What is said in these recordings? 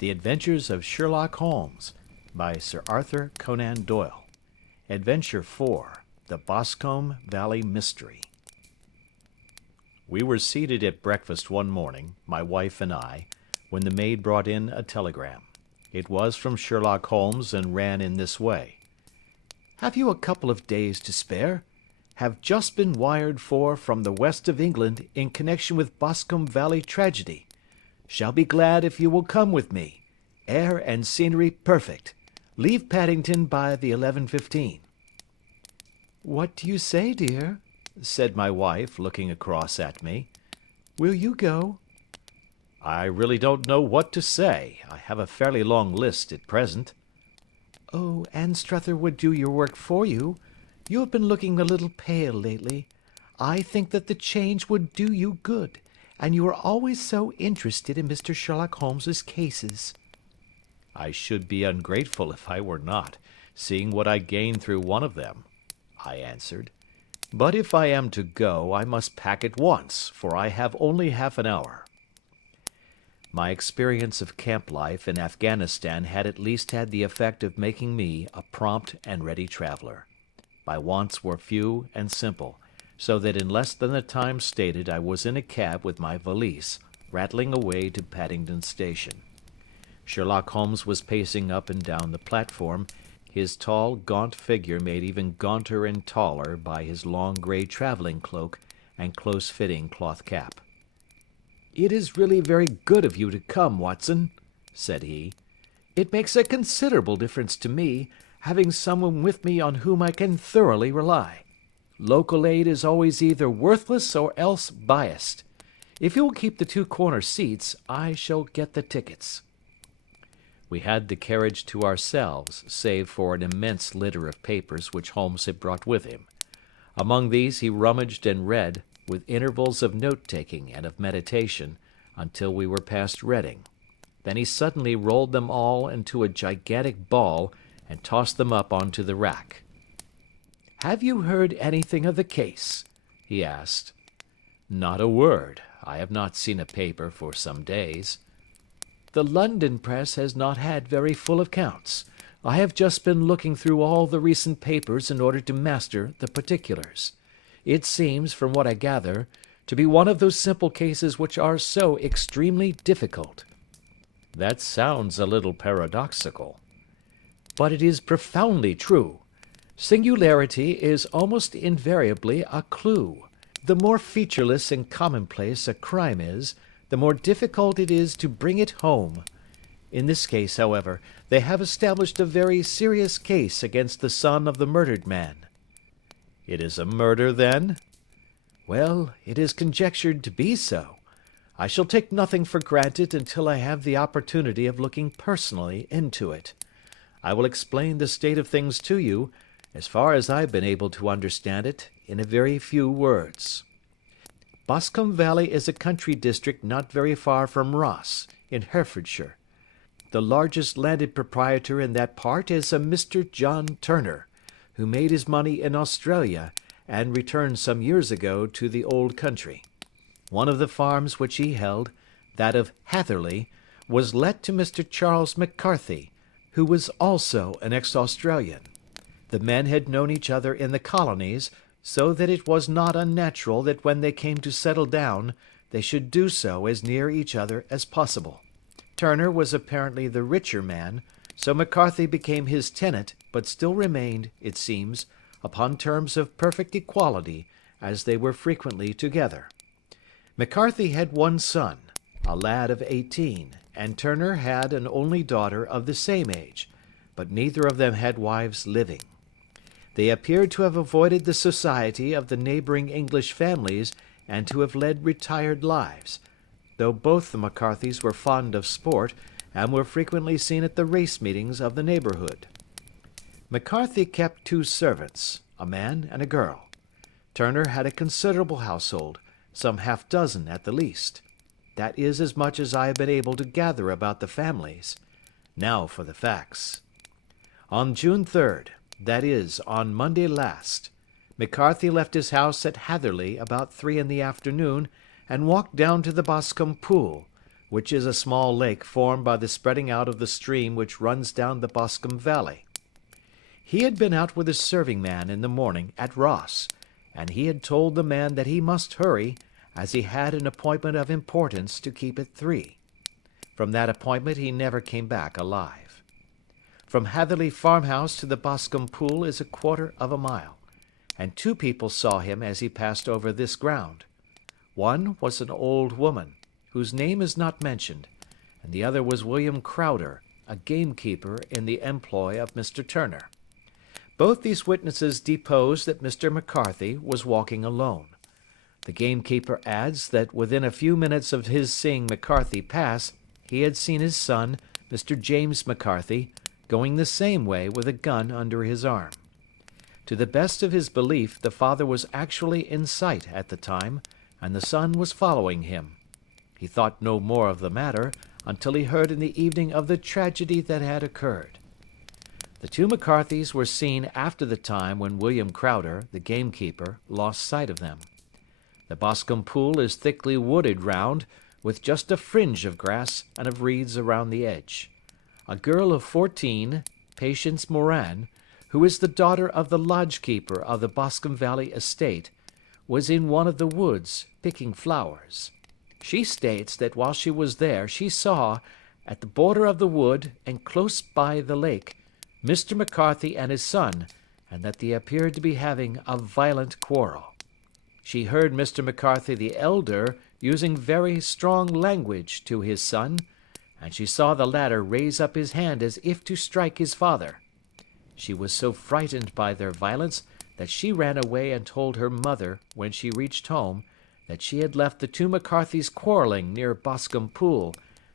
The Adventures of Sherlock Holmes by Sir Arthur Conan Doyle. Adventure 4. The Boscombe Valley Mystery. We were seated at breakfast one morning, my wife and I, when the maid brought in a telegram. It was from Sherlock Holmes and ran in this way. "Have you a couple of days to spare? Have just been wired for from the west of England in connection with Boscombe Valley tragedy. Shall be glad if you will come with me. Air and scenery perfect. Leave Paddington by the 11:15. "What do you say, dear?" said my wife, looking across at me. "Will you go?" "I really don't know what to say. I have a fairly long list at present." "Oh, Anstruther would do your work for you. You have been looking a little pale lately. I think that the change would do you good, and you are always so interested in Mr. Sherlock Holmes's cases." "I should be ungrateful if I were not, seeing what I gained through one of them," I answered. "But if I am to go, I must pack at once, for I have only half an hour." My experience of camp life in Afghanistan had at least had the effect of making me a prompt and ready traveler. My wants were few and simple, so that in less than the time stated I was in a cab with my valise, rattling away to Paddington Station. Sherlock Holmes was pacing up and down the platform, his tall, gaunt figure made even gaunter and taller by his long grey travelling cloak and close-fitting cloth cap. "It is really very good of you to come, Watson," said he. "It makes a considerable difference to me, having someone with me on whom I can thoroughly rely. Local aid is always either worthless or else biased. If you will keep the two corner seats, I shall get the tickets." We had the carriage to ourselves, save for an immense litter of papers which Holmes had brought with him. Among these he rummaged and read, with intervals of note-taking and of meditation, until we were past Reading. Then he suddenly rolled them all into a gigantic ball and tossed them up onto the rack. "Have you heard anything of the case?" he asked. "Not a word. I have not seen a paper for some days." "The London press has not had very full accounts. I have just been looking through all the recent papers in order to master the particulars. It seems, from what I gather, to be one of those simple cases which are so extremely difficult." "That sounds a little paradoxical." "But it is profoundly true. Singularity is almost invariably a clue. The more featureless and commonplace a crime is, the more difficult it is to bring it home. In this case, however, they have established a very serious case against the son of the murdered man." "It is a murder, then?" "Well, it is conjectured to be so. I shall take nothing for granted until I have the opportunity of looking personally into it. I will explain the state of things to you, as far as I have been able to understand it, in a very few words. Boscombe Valley is a country district not very far from Ross, in Herefordshire. The largest landed proprietor in that part is a Mr. John Turner, who made his money in Australia and returned some years ago to the old country. One of the farms which he held, that of Hatherley, was let to Mr. Charles McCarthy, who was also an ex-Australian. The men had known each other in the colonies, so that it was not unnatural that when they came to settle down, they should do so as near each other as possible. Turner was apparently the richer man, so McCarthy became his tenant, but still remained, it seems, upon terms of perfect equality, as they were frequently together. McCarthy had one son, a lad of 18, and Turner had an only daughter of the same age, but neither of them had wives living. They appeared to have avoided the society of the neighbouring English families and to have led retired lives, though both the McCarthys were fond of sport and were frequently seen at the race meetings of the neighbourhood. McCarthy kept two servants, a man and a girl. Turner had a considerable household, some half-dozen at the least. That is as much as I have been able to gather about the families. Now for the facts. On June 3rd, that is, on Monday last, McCarthy left his house at Hatherley about 3 in the afternoon and walked down to the Boscombe Pool, which is a small lake formed by the spreading out of the stream which runs down the Boscombe Valley. He had been out with his serving man in the morning at Ross, and he had told the man that he must hurry, as he had an appointment of importance to keep at 3. From that appointment he never came back alive. From Hatherley farmhouse to the Boscombe Pool is 1/4 of a mile, and 2 people saw him as he passed over this ground. One was an old woman, whose name is not mentioned, and the other was William Crowder, a gamekeeper in the employ of Mr. Turner. Both these witnesses deposed that Mr. McCarthy was walking alone. The gamekeeper adds that within a few minutes of his seeing McCarthy pass, he had seen his son, Mr. James McCarthy, going the same way with a gun under his arm. To the best of his belief, the father was actually in sight at the time, and the son was following him. He thought no more of the matter until he heard in the evening of the tragedy that had occurred. The 2 McCarthys were seen after the time when William Crowder, the gamekeeper, lost sight of them. The Boscombe Pool is thickly wooded round, with just a fringe of grass and of reeds around the edge. A girl of 14, Patience Moran, who is the daughter of the lodge-keeper of the Boscombe Valley estate, was in one of the woods, picking flowers. She states that while she was there she saw, at the border of the wood and close by the lake, Mr. McCarthy and his son, and that they appeared to be having a violent quarrel. She heard Mr. McCarthy the elder using very strong language to his son, and she saw the latter raise up his hand as if to strike his father. She was so frightened by their violence that she ran away and told her mother, when she reached home, that she had left the 2 McCarthys quarrelling near Boscombe Pool,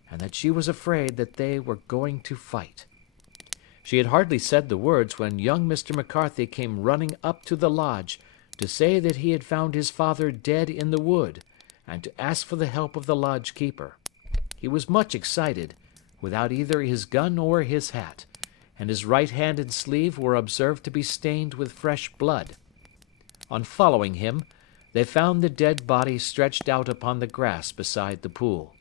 and that she was afraid that they were going to fight. She had hardly said the words when young Mr. McCarthy came running up to the lodge to say that he had found his father dead in the wood, and to ask for the help of the lodge keeper. He was much excited, without either his gun or his hat, and his right hand and sleeve were observed to be stained with fresh blood. On following him, they found the dead body stretched out upon the grass beside the pool.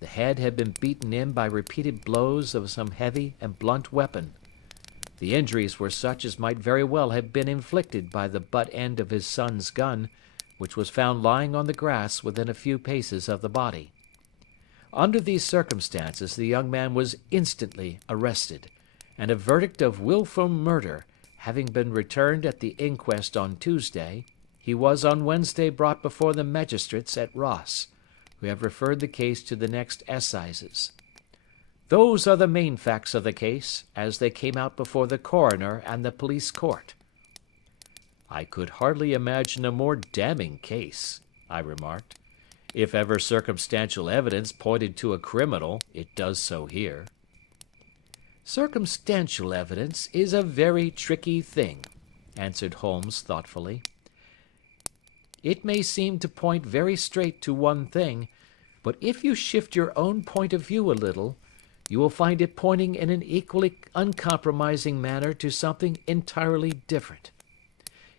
The head had been beaten in by repeated blows of some heavy and blunt weapon. The injuries were such as might very well have been inflicted by the butt end of his son's gun, which was found lying on the grass within a few paces of the body. Under these circumstances the young man was instantly arrested, and a verdict of wilful murder having been returned at the inquest on Tuesday, he was on Wednesday brought before the magistrates at Ross, who have referred the case to the next assizes. Those are the main facts of the case, as they came out before the coroner and the police court. I could hardly imagine a more damning case, I remarked. If ever circumstantial evidence pointed to a criminal, it does so here. Circumstantial evidence is a very tricky thing, answered Holmes thoughtfully. It may seem to point very straight to one thing, but if you shift your own point of view a little, you will find it pointing in an equally uncompromising manner to something entirely different.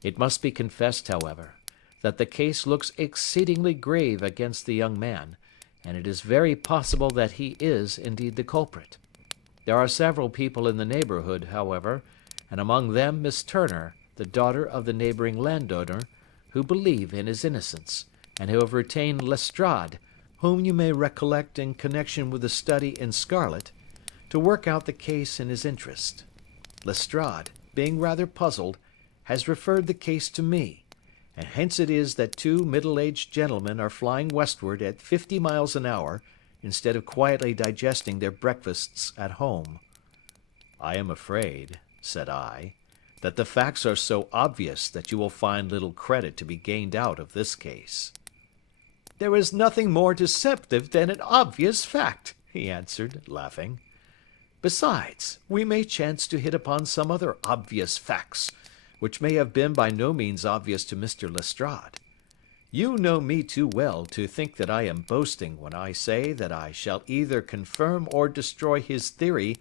It must be confessed, however, that the case looks exceedingly grave against the young man, and it is very possible that he is indeed the culprit. There are several people in the neighbourhood, however, and among them Miss Turner, the daughter of the neighbouring landowner, who believe in his innocence, and who have retained Lestrade, whom you may recollect in connection with the study in scarlet, to work out the case in his interest. Lestrade, being rather puzzled, has referred the case to me, and hence it is that 2 middle-aged gentlemen are flying westward at 50 miles an hour, instead of quietly digesting their breakfasts at home. I am afraid, said I, that the facts are so obvious that you will find little credit to be gained out of this case. There is nothing more deceptive than an obvious fact, he answered, laughing. Besides, we may chance to hit upon some other obvious facts, which may have been by no means obvious to Mr. Lestrade. You know me too well to think that I am boasting when I say that I shall either confirm or destroy his theory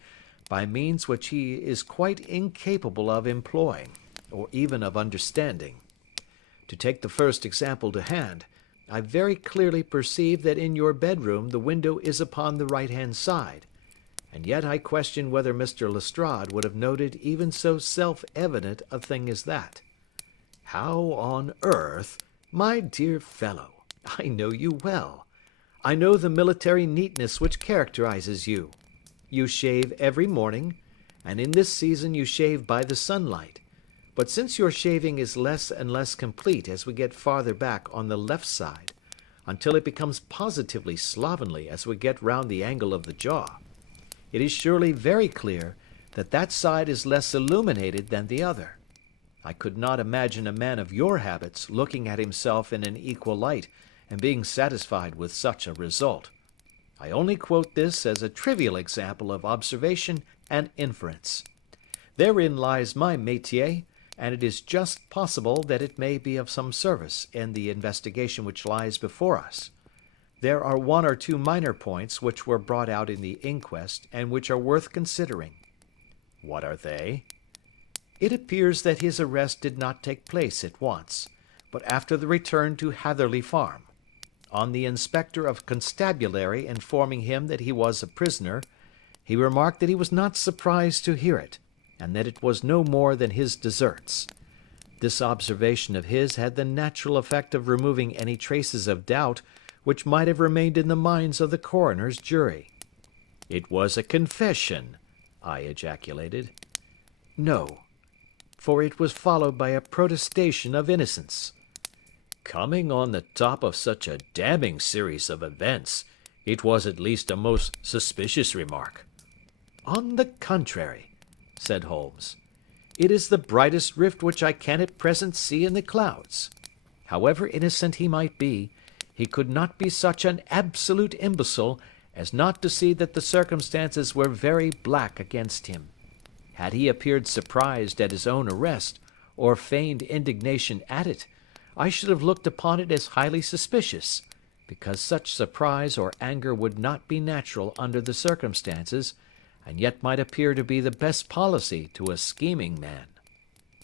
by means which he is quite incapable of employing, or even of understanding. To take the first example to hand, I very clearly perceive that in your bedroom the window is upon the right-hand side, and yet I question whether Mr. Lestrade would have noted even so self-evident a thing as that. How on earth, my dear fellow, I know you well. I know the military neatness which characterizes you. You shave every morning, and in this season you shave by the sunlight. But since your shaving is less and less complete as we get farther back on the left side, until it becomes positively slovenly as we get round the angle of the jaw, it is surely very clear that that side is less illuminated than the other. I could not imagine a man of your habits looking at himself in an equal light and being satisfied with such a result. I only quote this as a trivial example of observation and inference. Therein lies my métier, and it is just possible that it may be of some service in the investigation which lies before us. There are one or two minor points which were brought out in the inquest and which are worth considering. What are they? It appears that his arrest did not take place at once, but after the return to Hatherley Farm. On the inspector of constabulary informing him that he was a prisoner, he remarked that he was not surprised to hear it, and that it was no more than his deserts. This observation of his had the natural effect of removing any traces of doubt which might have remained in the minds of the coroner's jury. "It was a confession," I ejaculated. "No, for it was followed by a protestation of innocence." "Coming on the top of such a damning series of events, it was at least a most suspicious remark." "On the contrary," said Holmes, "it is the brightest rift which I can at present see in the clouds. However innocent he might be, he could not be such an absolute imbecile as not to see that the circumstances were very black against him. Had he appeared surprised at his own arrest, or feigned indignation at it, I should have looked upon it as highly suspicious, because such surprise or anger would not be natural under the circumstances, and yet might appear to be the best policy to a scheming man.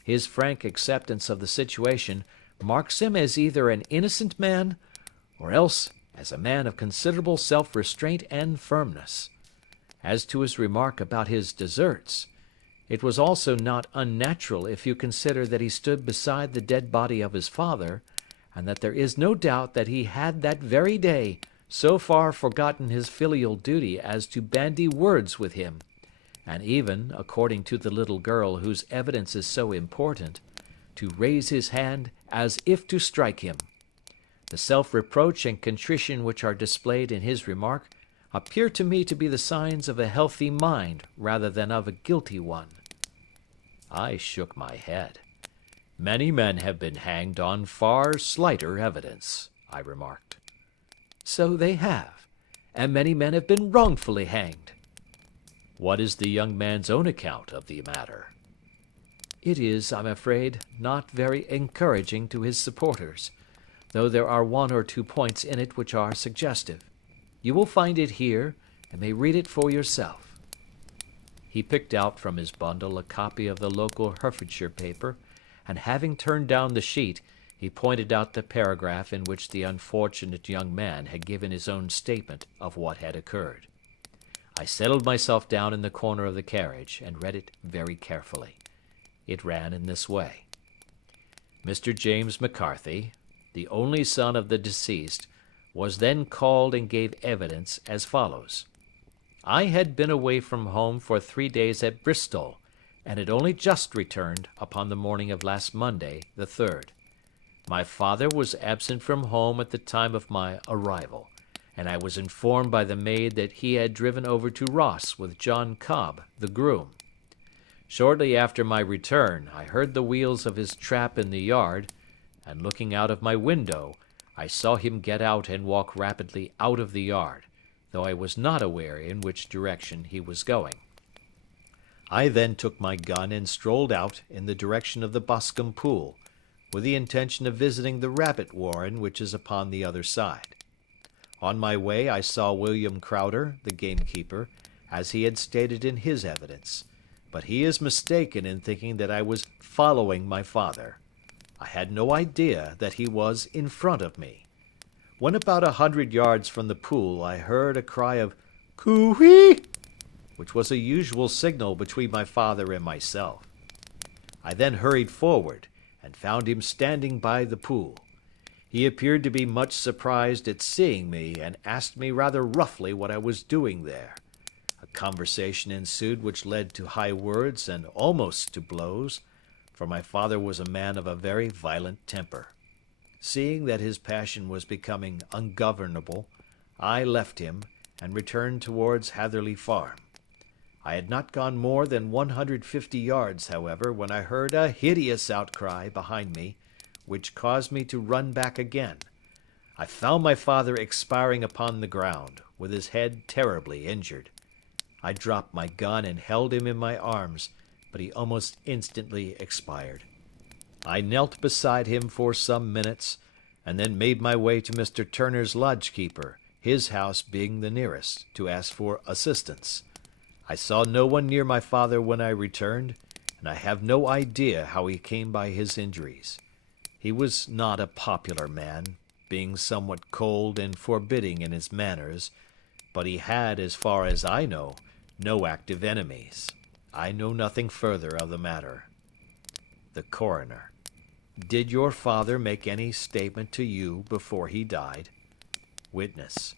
His frank acceptance of the situation marks him as either an innocent man, or else as a man of considerable self-restraint and firmness. As to his remark about his deserts, it was also not unnatural if you consider that he stood beside the dead body of his father, and that there is no doubt that he had that very day so far forgotten his filial duty as to bandy words with him, and even, according to the little girl whose evidence is so important, to raise his hand as if to strike him. The self-reproach and contrition which are displayed in his remark appear to me to be the signs of a healthy mind rather than of a guilty one." I shook my head. "Many men have been hanged on far slighter evidence," I remarked. "So they have, and many men have been wrongfully hanged." "What is the young man's own account of the matter?" "It is, I'm afraid, not very encouraging to his supporters, though there are one or two points in it which are suggestive. You will find it here, and may read it for yourself." He picked out from his bundle a copy of the local Herefordshire paper, and having turned down the sheet, he pointed out the paragraph in which the unfortunate young man had given his own statement of what had occurred. I settled myself down in the corner of the carriage, and read it very carefully. It ran in this way: "Mr. James McCarthy, the only son of the deceased, was then called and gave evidence as follows. I had been away from home for 3 days at Bristol, and had only just returned upon the morning of last Monday, the 3rd. My father was absent from home at the time of my arrival, and I was informed by the maid that he had driven over to Ross with John Cobb, the groom. Shortly after my return, I heard the wheels of his trap in the yard, and looking out of my window, I saw him get out and walk rapidly out of the yard, though I was not aware in which direction he was going. I then took my gun and strolled out in the direction of the Boscombe Pool, with the intention of visiting the rabbit warren which is upon the other side. On my way I saw William Crowder, the gamekeeper, as he had stated in his evidence, but he is mistaken in thinking that I was following my father. I had no idea that he was in front of me. When about 100 yards from the pool, I heard a cry of "Coo-wee!" which was a usual signal between my father and myself. I then hurried forward, and found him standing by the pool. He appeared to be much surprised at seeing me, and asked me rather roughly what I was doing there. A conversation ensued which led to high words and almost to blows, for my father was a man of a very violent temper. Seeing that his passion was becoming ungovernable, I left him and returned towards Hatherley Farm. I had not gone more than 150 yards, however, when I heard a hideous outcry behind me, which caused me to run back again. I found my father expiring upon the ground, with his head terribly injured. I dropped my gun and held him in my arms, but he almost instantly expired. I knelt beside him for some minutes, and then made my way to Mr. Turner's lodgekeeper, his house being the nearest, to ask for assistance. I saw no one near my father when I returned, and I have no idea how he came by his injuries. He was not a popular man, being somewhat cold and forbidding in his manners, but he had, as far as I know, no active enemies. I know nothing further of the matter. The Coroner: Did your father make any statement to you before he died? Witness: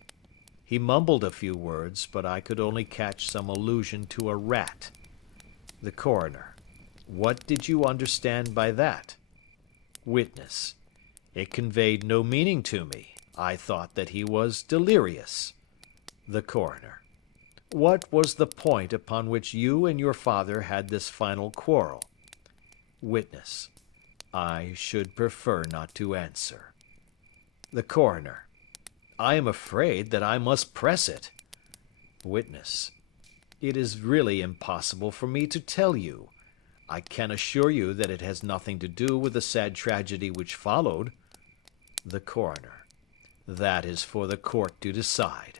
He mumbled a few words, but I could only catch some allusion to a rat. The Coroner: What did you understand by that? Witness: It conveyed no meaning to me. I thought that he was delirious. The Coroner: What was the point upon which you and your father had this final quarrel? Witness: I should prefer not to answer. The Coroner: I am afraid that I must press it. Witness: It is really impossible for me to tell you. I can assure you that it has nothing to do with the sad tragedy which followed. The Coroner: That is for the court to decide.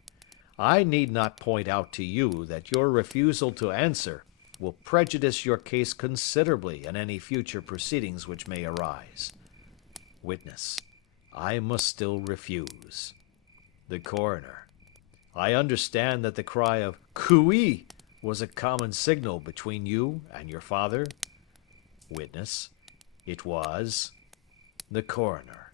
I need not point out to you that your refusal to answer will prejudice your case considerably in any future proceedings which may arise. Witness: I must still refuse. The Coroner: I understand that the cry of "Cooee" was a common signal between you and your father? Witness: It was. The Coroner: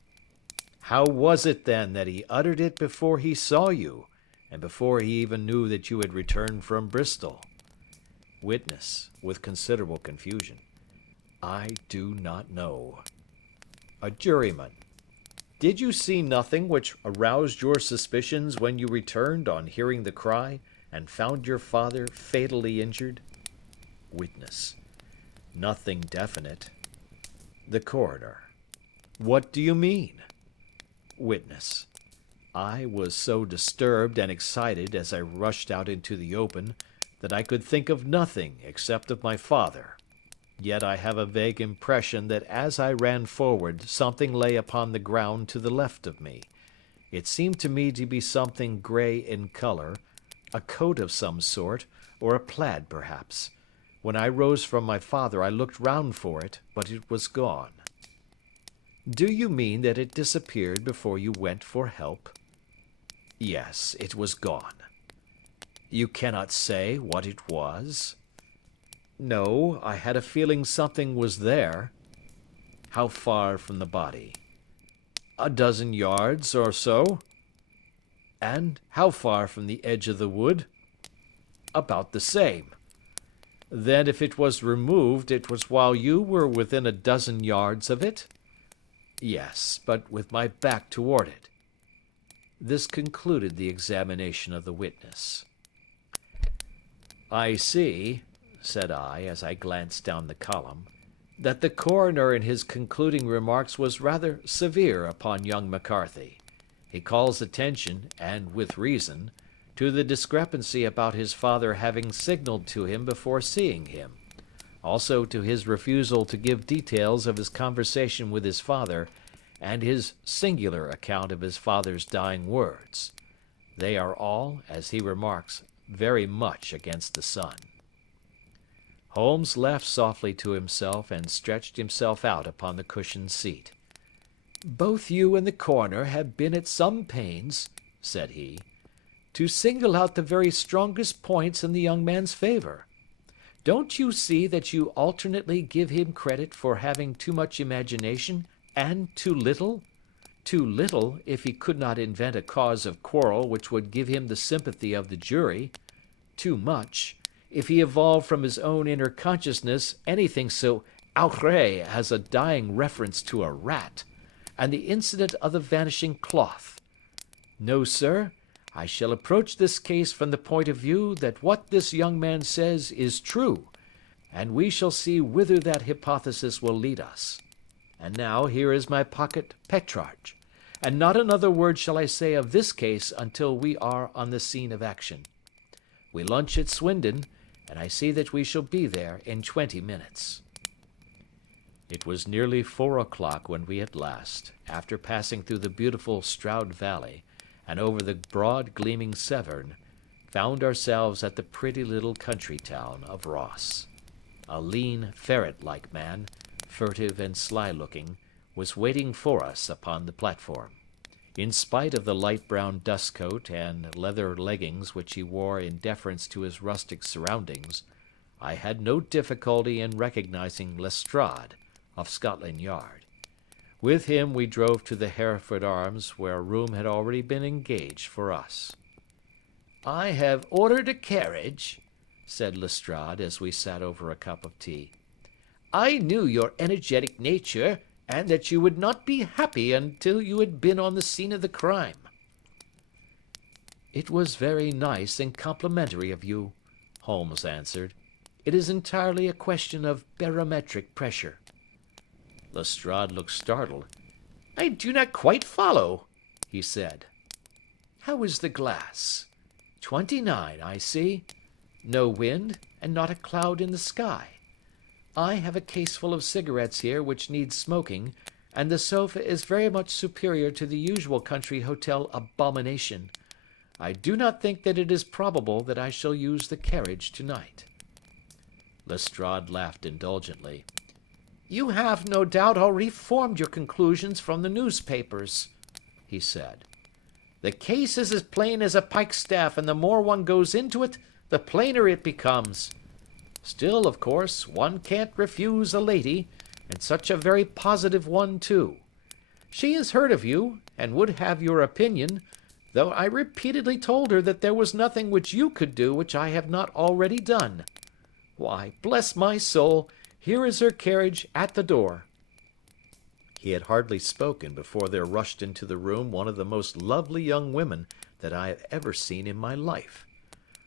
How was it then that he uttered it before he saw you, and before he even knew that you had returned from Bristol? Witness, with considerable confusion: I do not know. A juryman: Did you see nothing which aroused your suspicions when you returned on hearing the cry, and found your father fatally injured? Witness: Nothing definite. The Coroner: What do you mean? Witness: I was so disturbed and excited as I rushed out into the open that I could think of nothing except of my father. Yet I have a vague impression that as I ran forward something lay upon the ground to the left of me. It seemed to me to be something grey in colour, a coat of some sort, or a plaid perhaps. When I rose from my father I looked round for it, but it was gone. Do you mean that it disappeared before you went for help? Yes, it was gone. You cannot say what it was? No, I had a feeling something was there. How far from the body? A dozen yards or so. And how far from the edge of the wood? About the same. Then if it was removed, it was while you were within a dozen yards of it? Yes, but with my back toward it. This concluded the examination of the witness. I see, said I, as I glanced down the column, that the coroner in his concluding remarks was rather severe upon young McCarthy. He calls attention, and with reason, to the discrepancy about his father having signaled to him before seeing him, also to his refusal to give details of his conversation with his father, and his singular account of his father's dying words. They are all, as he remarks, very much against the son. Holmes laughed softly to himself and stretched himself out upon the cushioned seat. Both you and the coroner have been at some pains, said he, to single out the very strongest points in the young man's favour. Don't you see that you alternately give him credit for having too much imagination and too little? Too little if he could not invent a cause of quarrel which would give him the sympathy of the jury. Too much if he evolved from his own inner consciousness anything so outré as a dying reference to a rat, and the incident of the vanishing cloth. No, sir, I shall approach this case from the point of view that what this young man says is true, and we shall see whither that hypothesis will lead us. And now here is my pocket Petrarch, and not another word shall I say of this case until we are on the scene of action. We lunch at Swindon, and I see that we shall be there in 20 minutes. It was nearly 4 o'clock when we at last, after passing through the beautiful Stroud Valley, and over the broad gleaming Severn, found ourselves at the pretty little country town of Ross. A lean, ferret-like man, furtive and sly-looking, was waiting for us upon the platform. In spite of the light brown dust coat and leather leggings which he wore in deference to his rustic surroundings, I had no difficulty in recognizing Lestrade of Scotland Yard. With him we drove to the Hereford Arms, where a room had already been engaged for us. "I have ordered a carriage," said Lestrade as we sat over a cup of tea. "I knew your energetic nature, and that you would not be happy until you had been on the scene of the crime." "It was very nice and complimentary of you," Holmes answered. "It is entirely a question of barometric pressure." Lestrade looked startled. "I do not quite follow," he said. "How is the glass? 29, I see. No wind, and not a cloud in the sky. I have a caseful of cigarettes here which need smoking, and the sofa is very much superior to the usual country hotel abomination. I do not think that it is probable that I shall use the carriage tonight." Lestrade laughed indulgently. "You have no doubt already formed your conclusions from the newspapers," he said. "The case is as plain as a pikestaff, and the more one goes into it, the plainer it becomes. Still, of course, one can't refuse a lady, and such a very positive one, too. She has heard of you, and would have your opinion, though I repeatedly told her that there was nothing which you could do which I have not already done. Why, bless my soul, here is her carriage at the door." He had hardly spoken before there rushed into the room one of the most lovely young women that I have ever seen in my life.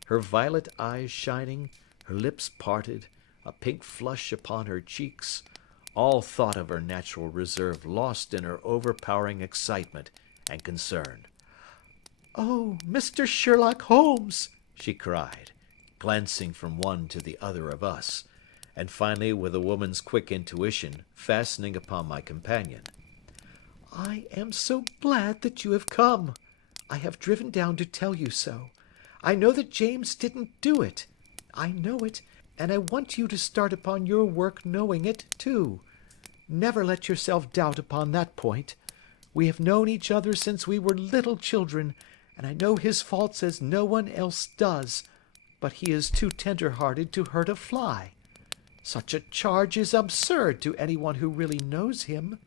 Her violet eyes shining, her lips parted, a pink flush upon her cheeks, all thought of her natural reserve lost in her overpowering excitement and concern. "Oh, Mr. Sherlock Holmes!" she cried, glancing from one to the other of us, and finally, with a woman's quick intuition, fastening upon my companion. "I am so glad that you have come. I have driven down to tell you so. I know that James didn't do it. I know it, and I want you to start upon your work knowing it, too. Never let yourself doubt upon that point. We have known each other since we were little children, and I know his faults as no one else does, but he is too tender-hearted to hurt a fly. Such a charge is absurd to anyone who really knows him."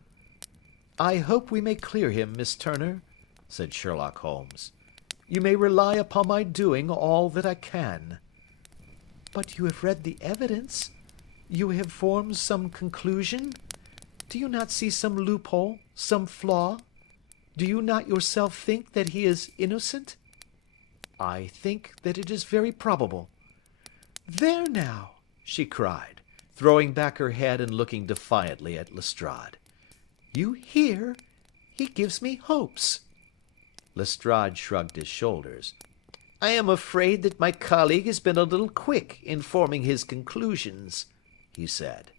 "I hope we may clear him, Miss Turner," said Sherlock Holmes. "You may rely upon my doing all that I can." "But you have read the evidence? You have formed some conclusion? Do you not see some loophole, some flaw? Do you not yourself think that he is innocent?" "I think that it is very probable." "There now!" she cried, throwing back her head and looking defiantly at Lestrade. "You hear? He gives me hopes." Lestrade shrugged his shoulders. "I am afraid that my colleague has been a little quick in forming his conclusions," he said.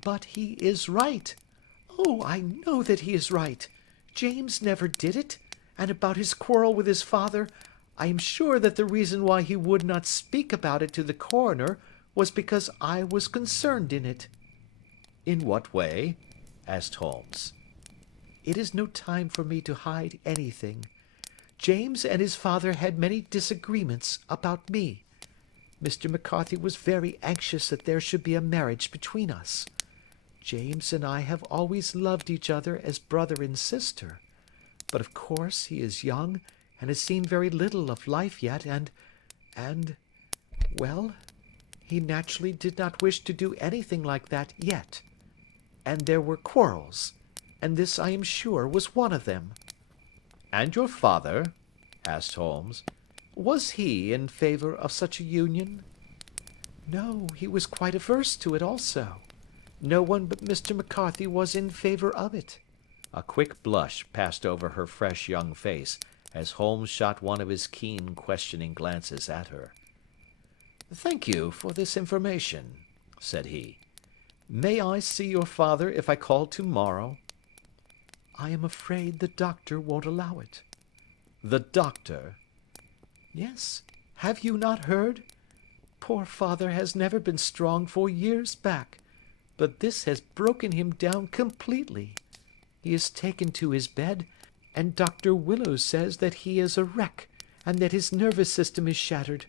"But he is right. Oh, I know that he is right. James never did it, and about his quarrel with his father, I am sure that the reason why he would not speak about it to the coroner was because I was concerned in it." "In what way?" asked Holmes. it is no time for me to hide anything. James and his father had many disagreements about me. Mr. McCarthy was very anxious that there should be a marriage between us. James and I have always loved each other as brother and sister. But of course he is young and has seen very little of life yet, well, he naturally did not wish to do anything like that yet. And there were quarrels, and this, I am sure, was one of them." "And your father?" asked Holmes. "Was he in favour of such a union?" "No, he was quite averse to it also. No one but Mr. McCarthy was in favour of it." A quick blush passed over her fresh young face as Holmes shot one of his keen, questioning glances at her. "Thank you for this information," said he. "May I see your father if I call tomorrow?" "I am afraid the doctor won't allow it." "The doctor?" "Yes. Have you not heard? Poor father has never been strong for years back, but this has broken him down completely. He is taken to his bed, and Dr. Willows says that he is a wreck, and that his nervous system is shattered.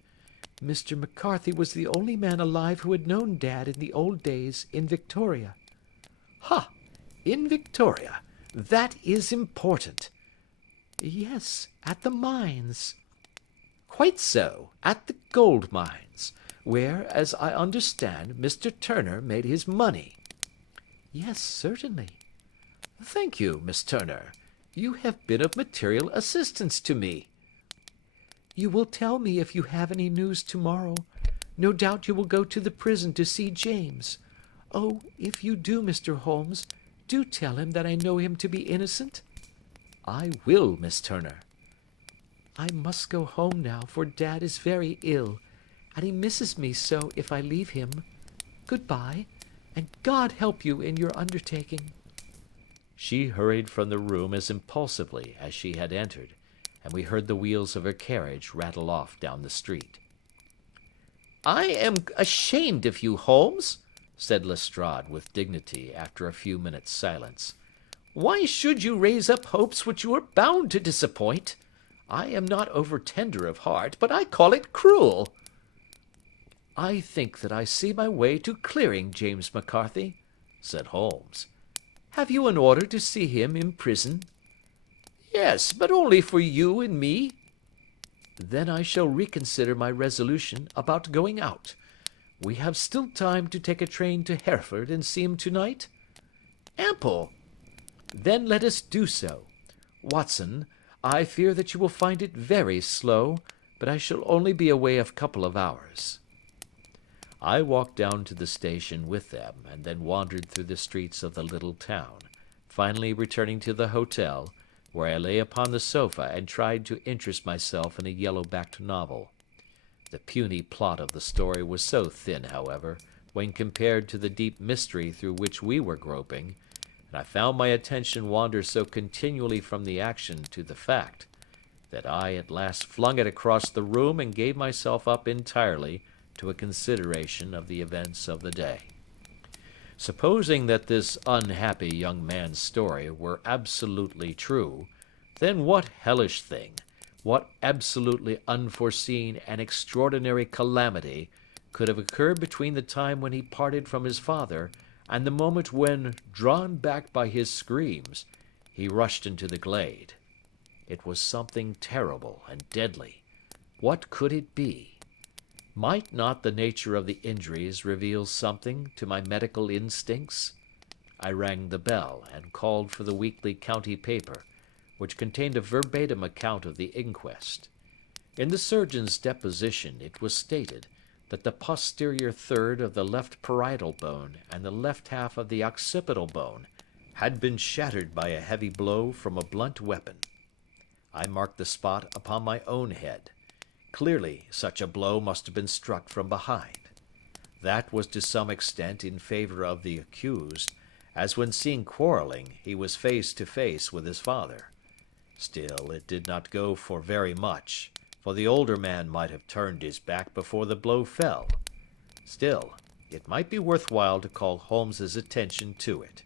Mr. McCarthy was the only man alive who had known Dad in the old days in Victoria." "Ha! In Victoria? That is important." "Yes, at the mines." "Quite so, at the gold mines, where, as I understand, Mr. Turner made his money." "Yes, certainly." "Thank you, Miss Turner. You have been of material assistance to me." "You will tell me if you have any news tomorrow. No doubt you will go to the prison to see James. Oh, if you do, Mr. Holmes, do tell him that I know him to be innocent." "I will, Miss Turner." "I must go home now, for Dad is very ill, and he misses me so if I leave him. Good-bye, and God help you in your undertaking." She hurried from the room as impulsively as she had entered, and we heard the wheels of her carriage rattle off down the street. "I am ashamed of you, Holmes," said Lestrade with dignity after a few minutes' silence. "Why should you raise up hopes which you are bound to disappoint? I am not over-tender of heart, but I call it cruel." "I think that I see my way to clearing James McCarthy," said Holmes. "Have you an order to see him in prison?" "Yes, but only for you and me." "Then I shall reconsider my resolution about going out. We have still time to take a train to Hereford and see him tonight?" "Ample." "Then let us do so. Watson, I fear that you will find it very slow, but I shall only be away a couple of hours." I walked down to the station with them, and then wandered through the streets of the little town, finally returning to the hotel, where I lay upon the sofa and tried to interest myself in a yellow-backed novel. The puny plot of the story was so thin, however, when compared to the deep mystery through which we were groping, and I found my attention wander so continually from the action to the fact, that I at last flung it across the room and gave myself up entirely to a consideration of the events of the day. Supposing that this unhappy young man's story were absolutely true, then what hellish thing, what absolutely unforeseen and extraordinary calamity could have occurred between the time when he parted from his father and the moment when, drawn back by his screams, he rushed into the glade? It was something terrible and deadly. What could it be? Might not the nature of the injuries reveal something to my medical instincts? I rang the bell and called for the weekly county paper, which contained a verbatim account of the inquest. In the surgeon's deposition it was stated that the posterior third of the left parietal bone and the left half of the occipital bone had been shattered by a heavy blow from a blunt weapon. I marked the spot upon my own head. Clearly, such a blow must have been struck from behind. That was to some extent in favor of the accused, as when seen quarreling, he was face to face with his father. Still, it did not go for very much, for the older man might have turned his back before the blow fell. Still, it might be worthwhile to call Holmes's attention to it.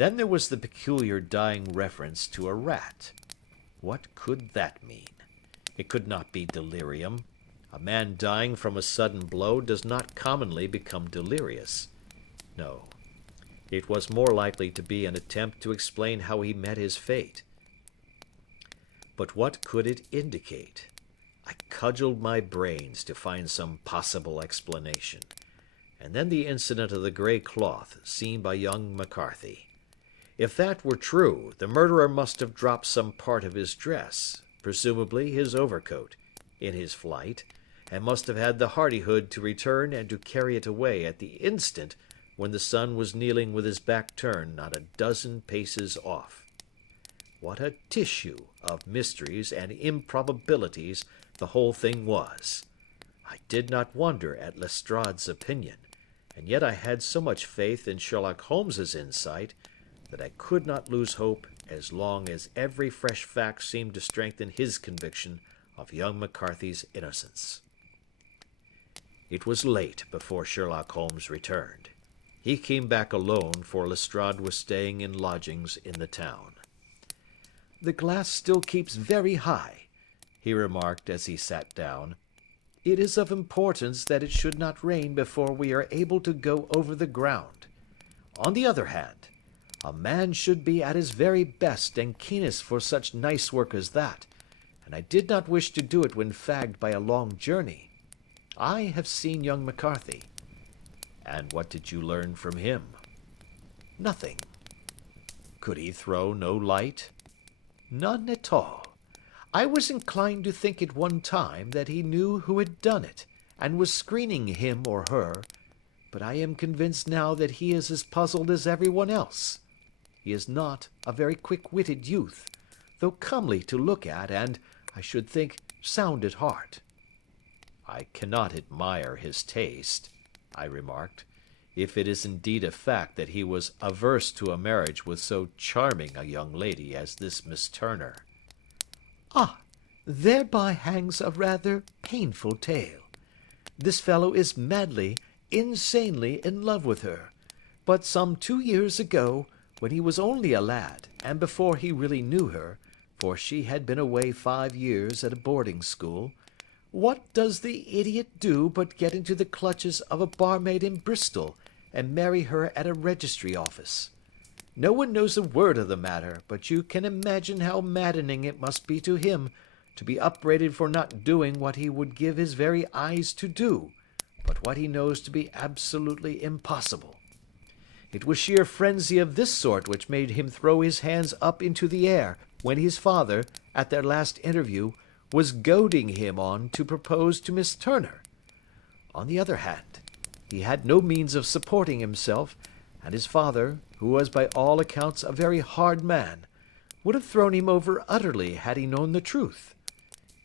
Then there was the peculiar dying reference to a rat. What could that mean? It could not be delirium. A man dying from a sudden blow does not commonly become delirious. No, it was more likely to be an attempt to explain how he met his fate. But what could it indicate? I cudgeled my brains to find some possible explanation. And then the incident of the grey cloth seen by young McCarthy. If that were true, the murderer must have dropped some part of his dress, presumably his overcoat, in his flight, and must have had the hardihood to return and to carry it away at the instant when the sun was kneeling with his back turned not a dozen paces off. What a tissue of mysteries and improbabilities the whole thing was! I did not wonder at Lestrade's opinion, and yet I had so much faith in Sherlock Holmes's insight that I could not lose hope as long as every fresh fact seemed to strengthen his conviction of young McCarthy's innocence. It was late before Sherlock Holmes returned. He came back alone, for Lestrade was staying in lodgings in the town. "The glass still keeps very high," he remarked as he sat down. "It is of importance that it should not rain before we are able to go over the ground. On the other hand, a man should be at his very best and keenest for such nice work as that, and I did not wish to do it when fagged by a long journey. I have seen young McCarthy." "And what did you learn from him?" "Nothing." "Could he throw no light?" "None at all. I was inclined to think at one time that he knew who had done it, and was screening him or her, but I am convinced now that he is as puzzled as everyone else. He is not a very quick-witted youth, though comely to look at and, I should think, sound at heart." "I cannot admire his taste," I remarked, "if it is indeed a fact that he was averse to a marriage with so charming a young lady as this Miss Turner." "Ah, thereby hangs a rather painful tale. This fellow is madly, insanely in love with her, but some 2 years ago, when he was only a lad, and before he really knew her, for she had been away 5 years at a boarding school, what does the idiot do but get into the clutches of a barmaid in Bristol, and marry her at a registry office? No one knows a word of the matter, but you can imagine how maddening it must be to him to be upbraided for not doing what he would give his very eyes to do, but what he knows to be absolutely impossible. It was sheer frenzy of this sort which made him throw his hands up into the air when his father, at their last interview, was goading him on to propose to Miss Turner. On the other hand, he had no means of supporting himself, and his father, who was by all accounts a very hard man, would have thrown him over utterly had he known the truth.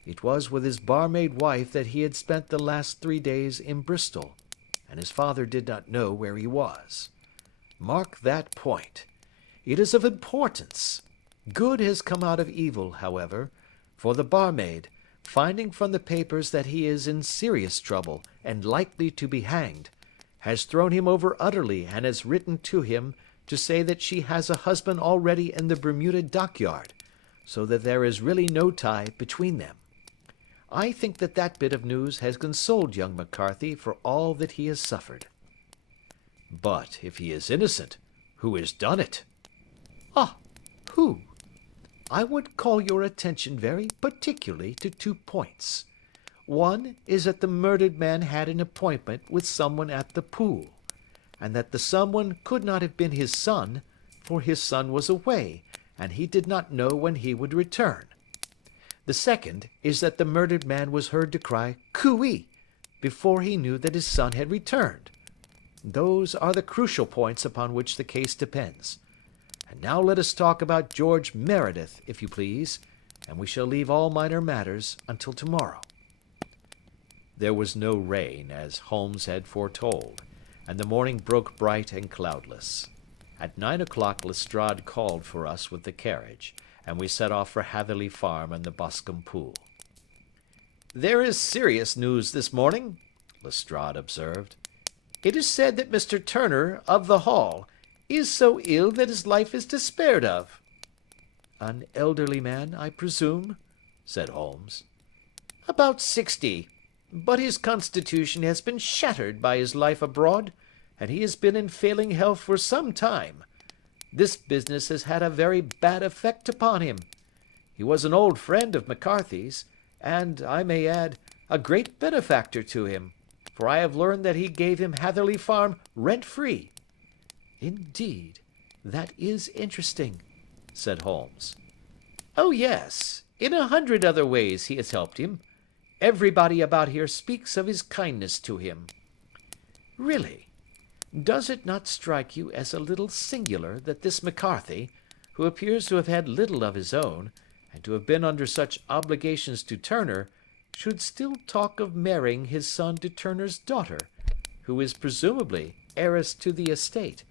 It was with his barmaid wife that he had spent the last 3 days in Bristol, and his father did not know where he was. Mark that point. It is of importance. Good has come out of evil, however, for the barmaid, finding from the papers that he is in serious trouble and likely to be hanged, has thrown him over utterly and has written to him to say that she has a husband already in the Bermuda dockyard, so that there is really no tie between them. I think that that bit of news has consoled young McCarthy for all that he has suffered." "But if he is innocent, who has done it?" "Ah, who? I would call your attention very particularly to 2 points. One is that the murdered man had an appointment with someone at the pool, and that the someone could not have been his son, for his son was away, and he did not know when he would return. The second is that the murdered man was heard to cry "Cooey" before he knew that his son had returned. Those are the crucial points upon which the case depends. And now let us talk about George Meredith, if you please, and we shall leave all minor matters until tomorrow." There was no rain, as Holmes had foretold, and the morning broke bright and cloudless. At 9 o'clock Lestrade called for us with the carriage, and we set off for Hatherley Farm and the Boscombe Pool. "There is serious news this morning," Lestrade observed. "It is said that Mr. Turner, of the Hall, He is so ill that his life is despaired of." "An elderly man, I presume?" said Holmes. "About 60. But his constitution has been shattered by his life abroad, and he has been in failing health for some time. This business has had a very bad effect upon him. He was an old friend of McCarthy's, and, I may add, a great benefactor to him, for I have learned that he gave him Hatherley Farm rent-free." "Indeed, that is interesting," said Holmes. "Oh, yes. In 100 other ways he has helped him. Everybody about here speaks of his kindness to him." "Really? Does it not strike you as a little singular that this McCarthy, who appears to have had little of his own, and to have been under such obligations to Turner, should still talk of marrying his son to Turner's daughter, who is presumably heiress to the estate,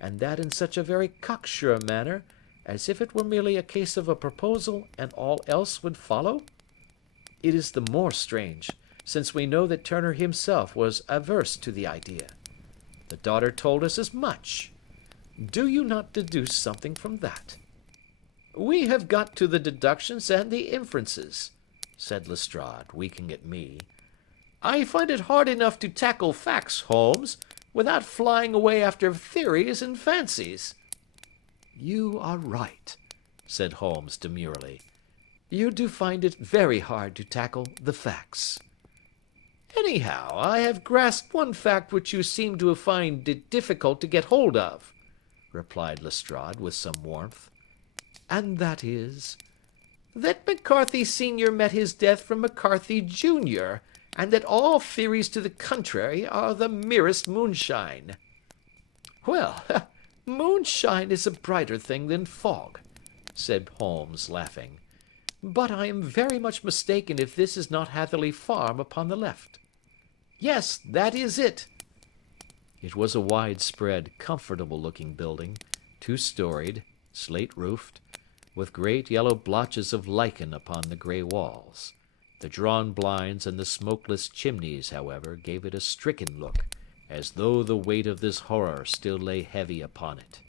and that in such a very cocksure manner, as if it were merely a case of a proposal and all else would follow? It is the more strange, since we know that Turner himself was averse to the idea. The daughter told us as much. Do you not deduce something from that?" "We have got to the deductions and the inferences," said Lestrade, winking at me. "I find it hard enough to tackle facts, Holmes, without flying away after theories and fancies." "You are right," said Holmes demurely. "You do find it very hard to tackle the facts." "Anyhow, I have grasped one fact which you seem to find it difficult to get hold of," replied Lestrade with some warmth. "And that is?" "That McCarthy Sr. met his death from McCarthy Jr., and that all theories to the contrary are the merest moonshine." "Well, moonshine is a brighter thing than fog," said Holmes, laughing. "But I am very much mistaken if this is not Hatherley Farm upon the left." "Yes, that is it." It was a widespread, comfortable-looking building, two-storied, slate-roofed, with great yellow blotches of lichen upon the grey walls. The drawn blinds and the smokeless chimneys, however, gave it a stricken look, as though the weight of this horror still lay heavy upon it.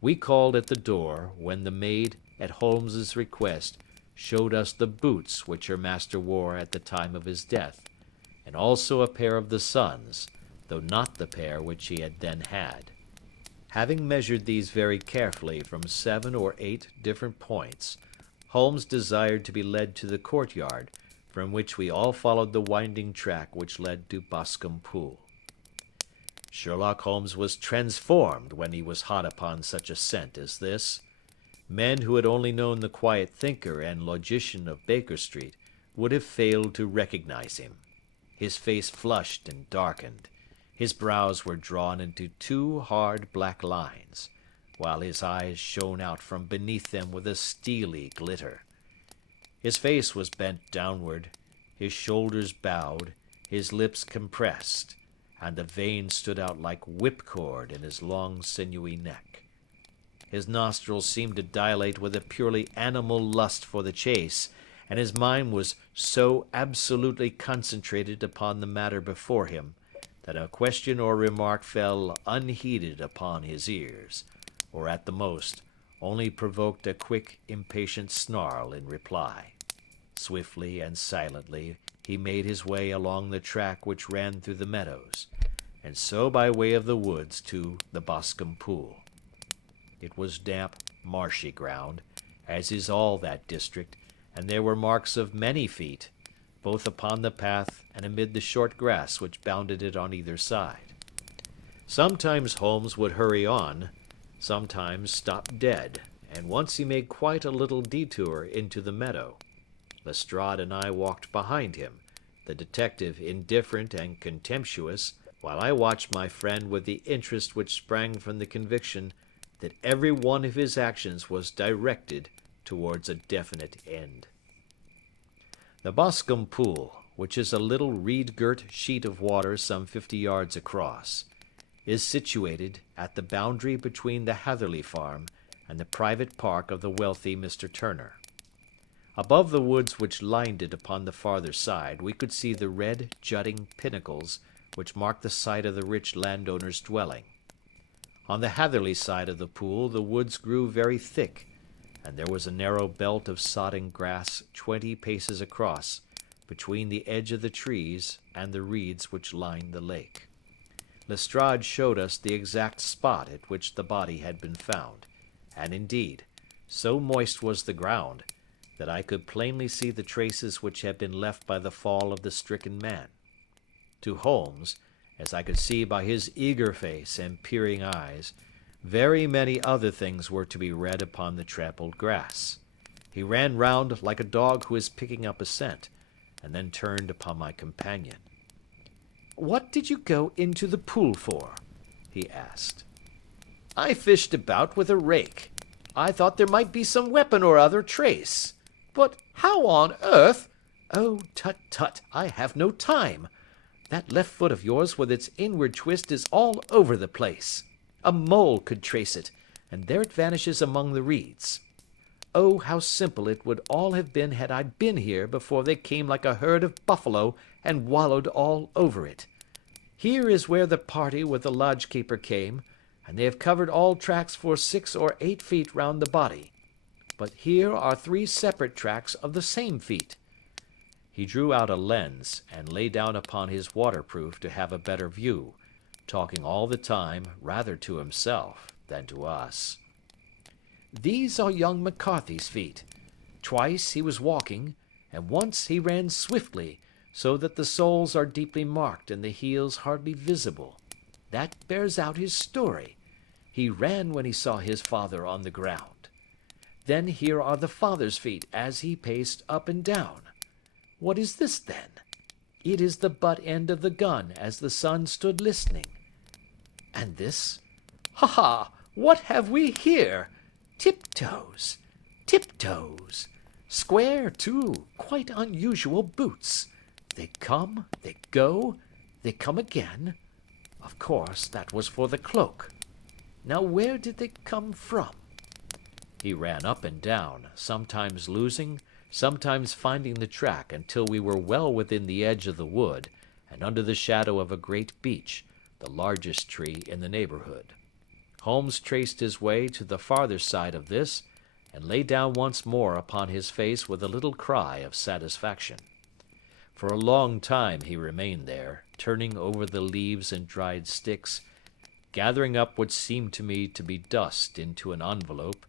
We called at the door, when the maid, at Holmes's request, showed us the boots which her master wore at the time of his death, and also a pair of the son's, though not the pair which he had then had. Having measured these very carefully from 7 or 8 different points, Holmes desired to be led to the courtyard, from which we all followed the winding track which led to Boscombe Pool. Sherlock Holmes was transformed when he was hot upon such a scent as this. Men who had only known the quiet thinker and logician of Baker Street would have failed to recognize him. His face flushed and darkened. His brows were drawn into 2 hard black lines, while his eyes shone out from beneath them with a steely glitter. His face was bent downward, his shoulders bowed, his lips compressed, and the veins stood out like whipcord in his long sinewy neck. His nostrils seemed to dilate with a purely animal lust for the chase, and his mind was so absolutely concentrated upon the matter before him, that a question or remark fell unheeded upon his ears, or at the most only provoked a quick, impatient snarl in reply. Swiftly and silently he made his way along the track which ran through the meadows, and so by way of the woods to the Boscombe Pool. It was damp, marshy ground, as is all that district, and there were marks of many feet, both upon the path and amid the short grass which bounded it on either side. Sometimes Holmes would hurry on, sometimes stop dead, and once he made quite a little detour into the meadow. Lestrade and I walked behind him, the detective indifferent and contemptuous, while I watched my friend with the interest which sprang from the conviction that every one of his actions was directed towards a definite end. The Boscombe Pool, which is a little reed-girt sheet of water some 50 yards across, is situated at the boundary between the Hatherley Farm and the private park of the wealthy Mr. Turner. Above the woods which lined it upon the farther side, we could see the red, jutting pinnacles which marked the site of the rich landowner's dwelling. On the Hatherley side of the pool the woods grew very thick, and there was a narrow belt of sodden grass 20 paces across, between the edge of the trees and the reeds which lined the lake. Lestrade showed us the exact spot at which the body had been found, and indeed, so moist was the ground, that I could plainly see the traces which had been left by the fall of the stricken man. To Holmes, as I could see by his eager face and peering eyes, very many other things were to be read upon the trampled grass. He ran round like a dog who is picking up a scent, and then turned upon my companion. "What did you go into the pool for?" he asked. "I fished about with a rake. I thought there might be some weapon or other trace. But how on earth—" "Oh, tut, tut, I have no time. That left foot of yours with its inward twist is all over the place. A mole could trace it, and there it vanishes among the reeds. Oh, how simple it would all have been had I been here before they came like a herd of buffalo and wallowed all over it. Here is where the party with the lodge-keeper came, and they have covered all tracks for 6 or 8 feet round the body. But here are 3 separate tracks of the same feet." He drew out a lens, and lay down upon his waterproof to have a better view, talking all the time rather to himself than to us. "These are young McCarthy's feet. Twice he was walking, and once he ran swiftly, so that the soles are deeply marked and the heels hardly visible. That bears out his story. He ran when he saw his father on the ground. Then here are the father's feet as he paced up and down. What is this, then? It is the butt end of the gun as the son stood listening. And this? Ha ha! What have we here? Tiptoes! Tiptoes! Square, too, quite unusual boots. They come, they go, they come again. Of course, that was for the cloak. Now where did they come from?" He ran up and down, sometimes losing, sometimes finding the track until we were well within the edge of the wood, and under the shadow of a great beech, the largest tree in the neighbourhood. Holmes traced his way to the farther side of this, and lay down once more upon his face with a little cry of satisfaction. For a long time he remained there, turning over the leaves and dried sticks, gathering up what seemed to me to be dust into an envelope,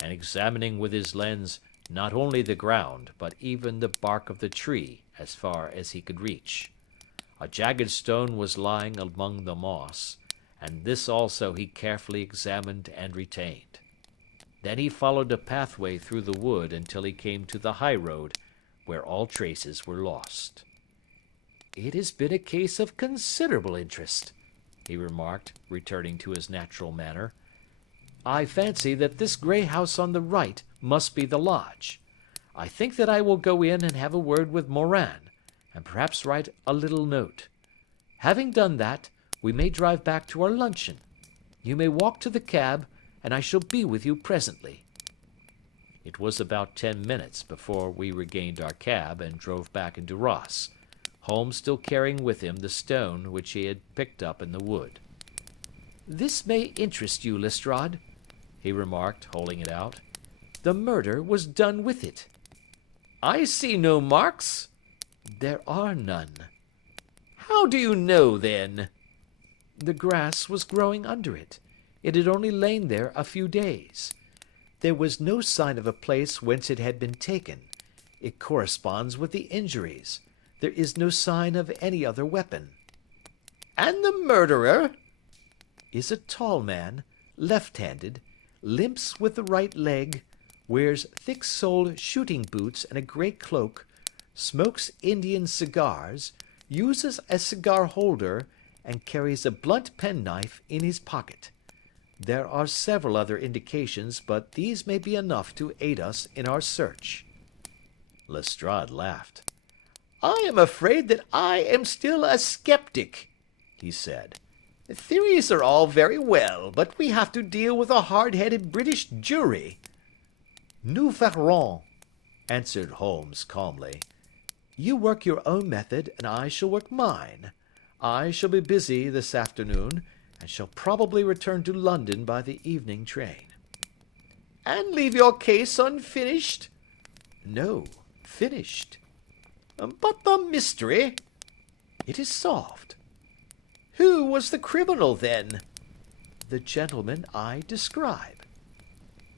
and examining with his lens not only the ground, but even the bark of the tree as far as he could reach. A jagged stone was lying among the moss, and this also he carefully examined and retained. Then he followed a pathway through the wood until he came to the high road, where all traces were lost. "It has been a case of considerable interest," he remarked, returning to his natural manner. "I fancy that this grey house on the right must be the lodge. I think that I will go in and have a word with Morin, and perhaps write a little note. Having done that, we may drive back to our luncheon. You may walk to the cab, and I shall be with you presently." It was about 10 minutes before we regained our cab and drove back into Ross, Holmes still carrying with him the stone which he had picked up in the wood. "This may interest you, Lestrade," he remarked, holding it out. "The murder was done with it." "I see no marks." "There are none." "How do you know, then?" "The grass was growing under it. It had only lain there a few days. There was no sign of a place whence it had been taken. It corresponds with the injuries. There is no sign of any other weapon." "And the murderer?" "Is a tall man, left-handed, limps with the right leg, wears thick-soled shooting boots and a grey cloak, smokes Indian cigars, uses a cigar holder, and carries a blunt penknife in his pocket. There are several other indications, but these may be enough to aid us in our search." Lestrade laughed. "I am afraid that I am still a skeptic," he said. "Theories are all very well, but we have to deal with a hard-headed British jury." "Nous verrons," answered Holmes calmly. "You work your own method, and I shall work mine. I shall be busy this afternoon, and shall probably return to London by the evening train. And leave your case unfinished? No, finished. But the mystery? It is solved. Who was the criminal, then? The gentleman I describe.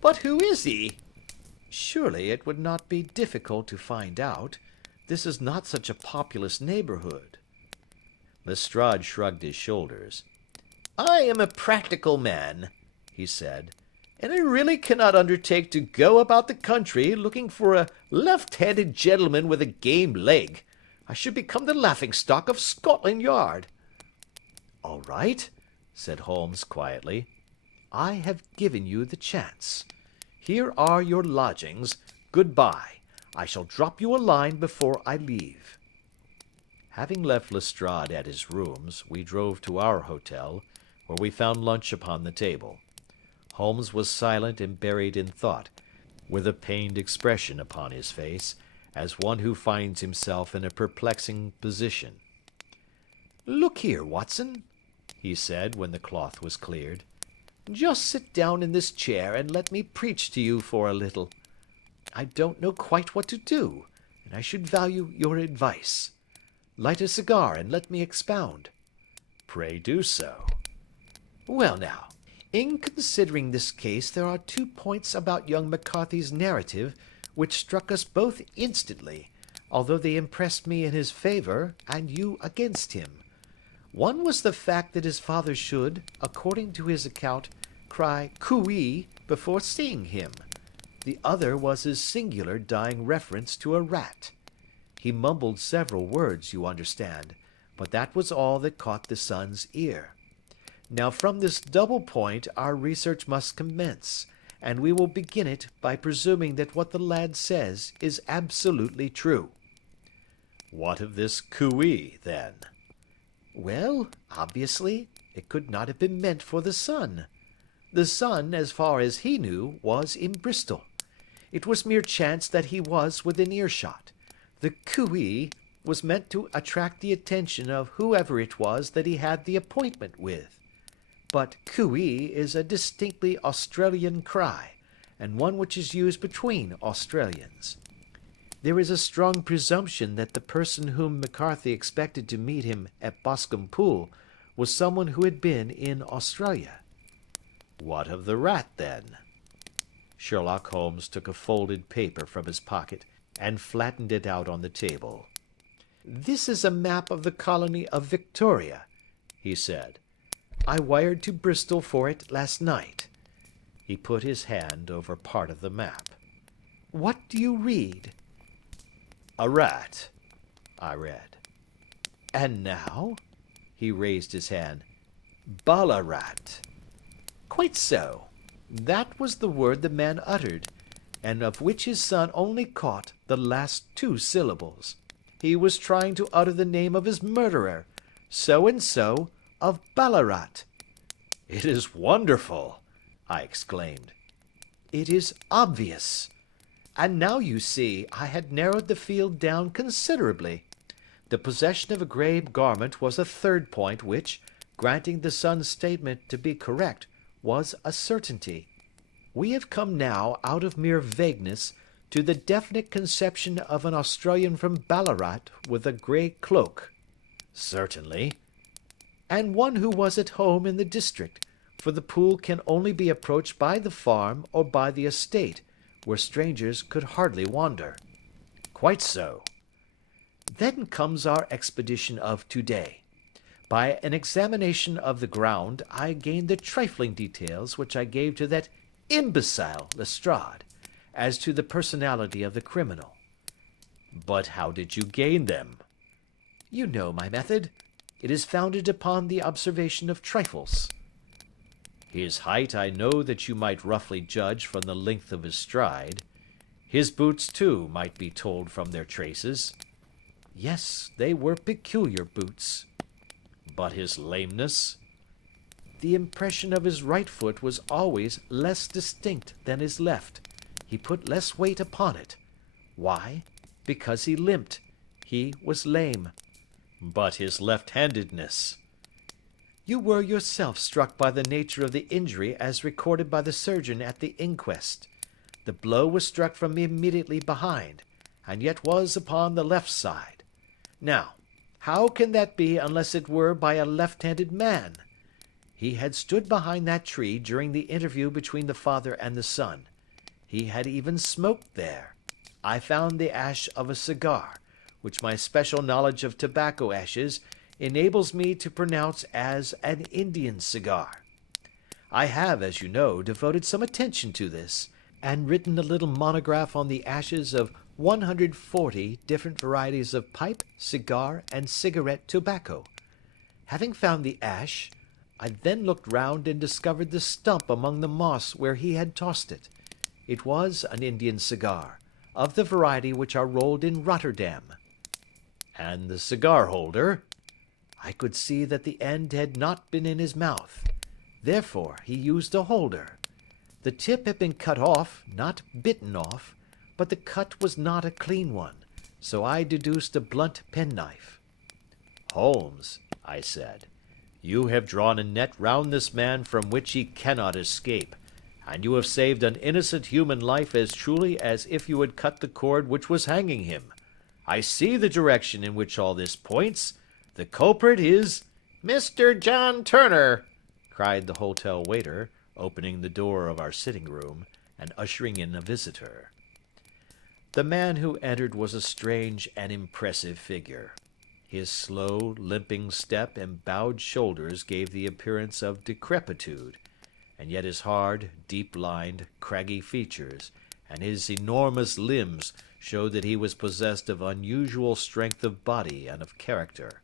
But who is he? Surely it would not be difficult to find out. This is not such a populous neighborhood. Lestrade shrugged his shoulders. I am a practical man, he said, and I really cannot undertake to go about the country looking for a left-handed gentleman with a game leg. I should become the laughing-stock of Scotland Yard. All right, said Holmes quietly. I have given you the chance. Here are your lodgings. Goodbye. I shall drop you a line before I leave. Having left Lestrade at his rooms, we drove to our hotel, where we found lunch upon the table. Holmes was silent and buried in thought, with a pained expression upon his face, as one who finds himself in a perplexing position. Look here, Watson, he said when the cloth was cleared. Just sit down in this chair and let me preach to you for a little. I don't know quite what to do, and I should value your advice. Light a cigar and let me expound. Pray do so. Well now, in considering this case, there are 2 points about young McCarthy's narrative which struck us both instantly, although they impressed me in his favour and you against him. One was the fact that his father should, according to his account, cry cooee before seeing him. The other was his singular dying reference to a rat. He mumbled several words, you understand, but that was all that caught the son's ear. Now from this double point our research must commence, and we will begin it by presuming that what the lad says is absolutely true. What of this cooee, then? Well, obviously, it could not have been meant for the son. The son, as far as he knew, was in Bristol. It was mere chance that he was within earshot. The cooee was meant to attract the attention of whoever it was that he had the appointment with. But cooee is a distinctly Australian cry, and one which is used between Australians. There is a strong presumption that the person whom McCarthy expected to meet him at Boscombe Pool was someone who had been in Australia. What of the rat, then? Sherlock Holmes took a folded paper from his pocket and flattened it out on the table. This is a map of the colony of Victoria, he said. I wired to Bristol for it last night. He put his hand over part of the map. What do you read? A rat, I read. And now? He raised his hand. Ballarat. Quite so. That was the word the man uttered, and of which his son only caught the last 2 syllables. He was trying to utter the name of his murderer, so-and-so of Ballarat. It is wonderful, I exclaimed. It is obvious. And now you see I had narrowed the field down considerably. The possession of a grey garment was a 3rd point which, granting the son's statement to be correct, was a certainty. We have come now out of mere vagueness to the definite conception of an Australian from Ballarat with a grey cloak. Certainly. And one who was at home in the district, for the pool can only be approached by the farm or by the estate, where strangers could hardly wander. Quite so. Then comes our expedition of today. By an examination of the ground, I gained the trifling details which I gave to that imbecile Lestrade, as to the personality of the criminal. But how did you gain them? You know my method. It is founded upon the observation of trifles. His height I know that you might roughly judge from the length of his stride. His boots, too, might be told from their traces. Yes, they were peculiar boots. But his lameness? The impression of his right foot was always less distinct than his left. He put less weight upon it. Why? Because he limped. He was lame. But his left-handedness? You were yourself struck by the nature of the injury as recorded by the surgeon at the inquest. The blow was struck from immediately behind, and yet was upon the left side. Now, how can that be unless it were by a left-handed man? He had stood behind that tree during the interview between the father and the son. He had even smoked there. I found the ash of a cigar, which my special knowledge of tobacco ashes enables me to pronounce as an Indian cigar. I have, as you know, devoted some attention to this, and written a little monograph on the ashes of 140 different varieties of pipe, cigar, and cigarette tobacco. Having found the ash, I then looked round and discovered the stump among the moss where he had tossed it. It was an Indian cigar, of the variety which are rolled in Rotterdam. And the cigar holder? I could see that the end had not been in his mouth. Therefore he used a holder. The tip had been cut off, not bitten off, but the cut was not a clean one, so I deduced a blunt penknife. Holmes, I said, you have drawn a net round this man from which he cannot escape, and you have saved an innocent human life as truly as if you had cut the cord which was hanging him. I see the direction in which all this points. The culprit is Mr. John Turner, cried the hotel waiter, opening the door of our sitting room and ushering in a visitor. The man who entered was a strange and impressive figure. His slow, limping step and bowed shoulders gave the appearance of decrepitude, and yet his hard, deep-lined, craggy features and his enormous limbs showed that he was possessed of unusual strength of body and of character.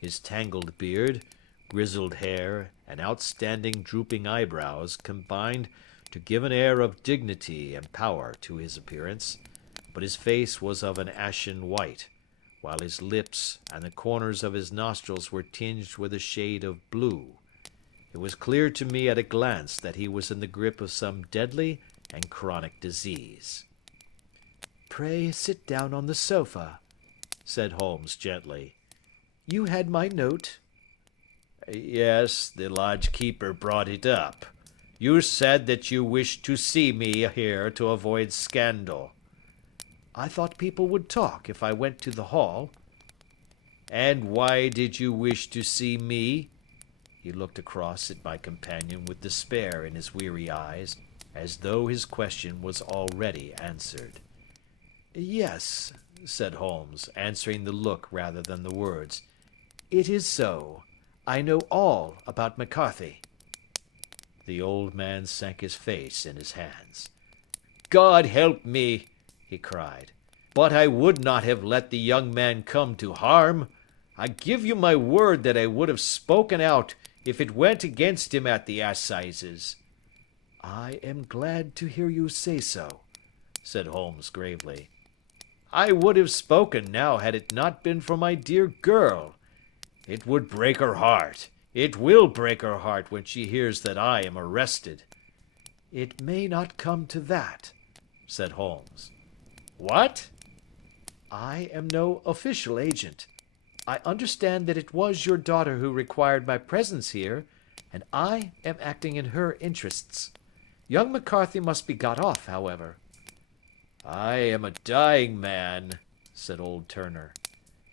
His tangled beard, grizzled hair, and outstanding drooping eyebrows combined to give an air of dignity and power to his appearance, but his face was of an ashen white, while his lips and the corners of his nostrils were tinged with a shade of blue. It was clear to me at a glance that he was in the grip of some deadly and chronic disease. "Pray sit down on the sofa," said Holmes gently. "You had my note." "Yes, the lodge-keeper brought it up. You said that you wished to see me here to avoid scandal." "I thought people would talk if I went to the hall." "And why did you wish to see me?" He looked across at my companion with despair in his weary eyes, as though his question was already answered. "Yes," said Holmes, answering the look rather than the words. "It is so. I know all about McCarthy." The old man sank his face in his hands. "God help me!" he cried. "But I would not have let the young man come to harm. I give you my word that I would have spoken out if it went against him at the assizes." "I am glad to hear you say so," said Holmes gravely. "I would have spoken now had it not been for my dear girl. It would break her heart. It will break her heart when she hears that I am arrested." "It may not come to that," said Holmes. "What?" "I am no official agent. I understand that it was your daughter who required my presence here, and I am acting in her interests. Young McCarthy must be got off, however." "I am a dying man," said old Turner.